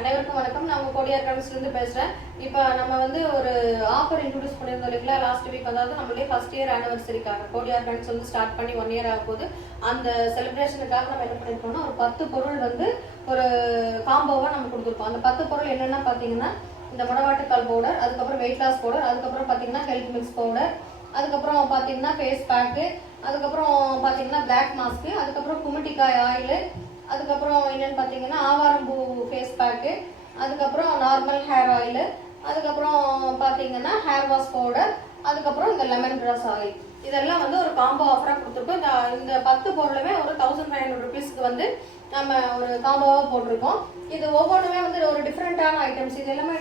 அனைவருக்கும் வணக்கம். நான் உங்கள் கோடியார் கமிஸ்லேருந்து பேசுகிறேன் இப்போ நம்ம வந்து ஒரு ஆஃபர் இன்ட்ரடியூஸ் பண்ணியிருந்தோம் இல்லைங்களா? லாஸ்ட் வீக் அதாவது நம்மளுடைய ஃபர்ஸ்ட் இயர் ஆனிவர்சரிக்காக கோடியார் கமிஸ் வந்து ஸ்டார்ட் பண்ணி ஒன் இயர் ஆகும் போது அந்த செலிப்ரேஷனுக்காக நம்ம என்ன பண்ணியிருக்கோம்னா ஒரு பத்து பொருள் வந்து ஒரு காம்போவாக நம்ம கொடுத்துருப்போம் அந்த பத்து பொருள் என்னென்னா பார்த்தீங்கன்னா இந்த முடவாட்டுக்கால் பவுடர் அதுக்கப்புறம் வெயிட் லாஸ் பவுடர் அதுக்கப்புறம் பார்த்தீங்கன்னா ஹெல்த் மிக்ஸ் பவுடர் அதுக்கப்புறம் பார்த்தீங்கன்னா ஃபேஸ் பேக்கு அதுக்கப்புறம் பார்த்தீங்கன்னா பிளாக் மாஸ்க்கு அதுக்கப்புறம் குமிட்டிக்காய் ஆயிலு அதுக்கப்புறம் என்னன்னு பார்த்தீங்கன்னா ஆவாரம்பூ ஃபேஸ் பேக்கு அதுக்கப்புறம் நார்மல் ஹேர் ஆயிலு அதுக்கப்புறம் பார்த்தீங்கன்னா ஹேர் வாஷ் பவுடர் அதுக்கப்புறம் இந்த லெமன் கிராஸ் ஆயில் இதெல்லாம் வந்து ஒரு காம்போ ஆஃபராக கொடுத்துருக்கோம். இந்த இந்த பத்து பொருளுமே ஒரு தௌசண்ட் ஃபைவ் ஹண்ட்ரட் ருபீஸ்க்கு வந்து நம்ம ஒரு காம்போவாக போட்டிருக்கோம். இது ஒவ்வொன்றுமே வந்து ஒரு டிஃப்ரெண்ட்டான ஐட்டம்ஸ் இது எல்லாமே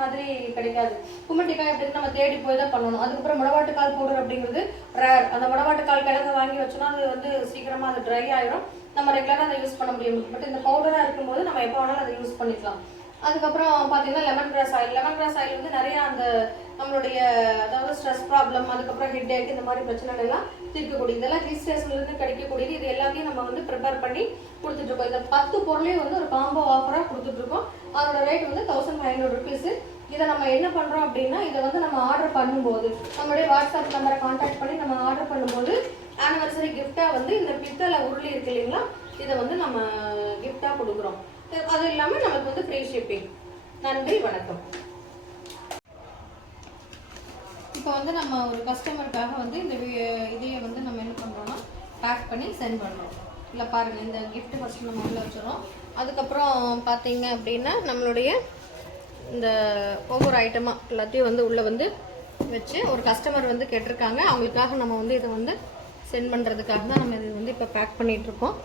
மாதிரி கிடைக்காது. கும்மட்டிக்காய் எப்படி நம்ம தேடி போய் தான் பண்ணணும். அதுக்கப்புறம் முடவாட்டுக்கால் பவுடர் அப்படிங்கிறது ரேர் அந்த முடவாட்டுக்கால் கிழங்கு வாங்கி வச்சோம்னா அது வந்து சீக்கிரமாக அது ட்ரை ஆயிடும் நம்ம ரெகுலராக அதை யூஸ் பண்ண முடியும். பட் இந்த பவுடராக இருக்கும்போது நம்ம எப்போ வேணாலும் அதை யூஸ் பண்ணிக்கலாம். அதுக்கப்புறம் பார்த்தீங்கன்னா lemon grass oil lemon grass oil வந்து நிறைய அந்த நம்மளுடைய அதாவது ஸ்ட்ரெஸ் ப்ராப்ளம் அதுக்கப்புறம் ஹெட் ஏக் இந்த மாதிரி பிரச்சனைகள் எல்லாம் தீர்க்கக்கூடிய இதெல்லாம் ஹில் ஸ்டேஷன்லேருந்து கிடைக்கக்கூடியது. இது எல்லாத்தையும் நம்ம வந்து ப்ரிப்பேர் பண்ணி கொடுத்துட்ருக்கோம் இந்த பத்து பொருளையும் வந்து ஒரு காம்போ ஆஃபராக கொடுத்துட்ருக்கோம் அதோட ரேட் வந்து தௌசண்ட் ஃபைவ் ஹண்ட்ரட் ருபீஸு இதை நம்ம என்ன பண்ணுறோம் அப்படின்னா இதை வந்து நம்ம ஆர்டர் பண்ணும்போது நம்மளுடைய வாட்ஸ்அப் நம்பரை காண்டாக்ட் பண்ணி நம்ம ஆர்டர் பண்ணும்போது ஆனிவர்சரி கிஃப்டாக வந்து இந்த பித்தளை உருளி இருக்கு இல்லைங்களா? இதை வந்து நம்ம கிஃப்டாக கொடுக்குறோம். அது இல்லாமல் நமக்கு வந்து ஃப்ரீ ஷிப்பிங் நன்றி வணக்கம். இப்போ வந்து நம்ம ஒரு கஸ்டமருக்காக வந்து இந்த வி- இதையை வந்து நம்ம என்ன பண்ணுறோம்னா பேக் பண்ணி சென்ட் பண்ணுறோம் இல்லை பாருங்கள் இந்த கிஃப்ட் ஃபஸ்ட்டு நம்ம உள்ள வச்சிடறோம். அதுக்கப்புறம் பார்த்தீங்க அப்படின்னா நம்மளுடைய இந்த ஒவ்வொரு ஐட்டமாக எல்லாத்தையும் வந்து உள்ளே வந்து வச்சு ஒரு கஸ்டமர் வந்து கேட்டிருக்காங்க. அவங்களுக்காக நம்ம வந்து இதை வந்து சென்ட் பண்ணுறதுக்காக தான் நம்ம இது வந்து இப்போ பேக் பண்ணிகிட்ருக்கோம்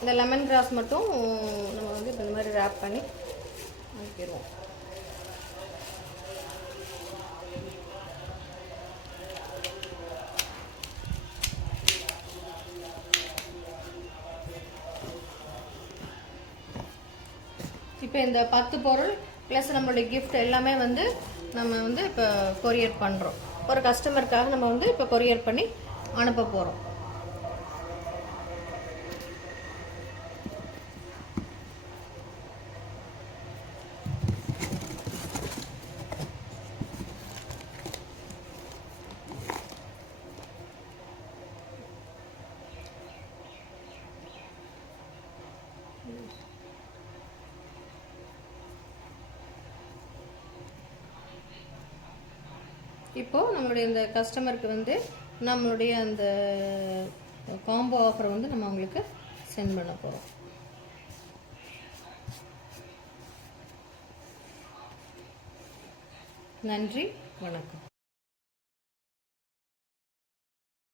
இந்த லெமன் கிராஸ் மட்டும் நம்ம வந்து இந்த மாதிரி ரேப் பண்ணி அனுப்பிடுவோம் இப்போ இந்த பத்து பொருள் ப்ளஸ் நம்மளுடைய கிஃப்ட் எல்லாமே வந்து நம்ம வந்து இப்போ கொரியர் பண்ணுறோம் ஒரு கஸ்டமருக்காக நம்ம வந்து இப்போ கொரியர் பண்ணி அனுப்ப போகிறோம் இப்போது நம்மளுடைய இந்த கஸ்டமருக்கு வந்து நம்மளுடைய அந்த காம்போ ஆஃபரை வந்து நம்ம அவங்களுக்கு சென்ட் பண்ண போகிறோம் நன்றி வணக்கம்.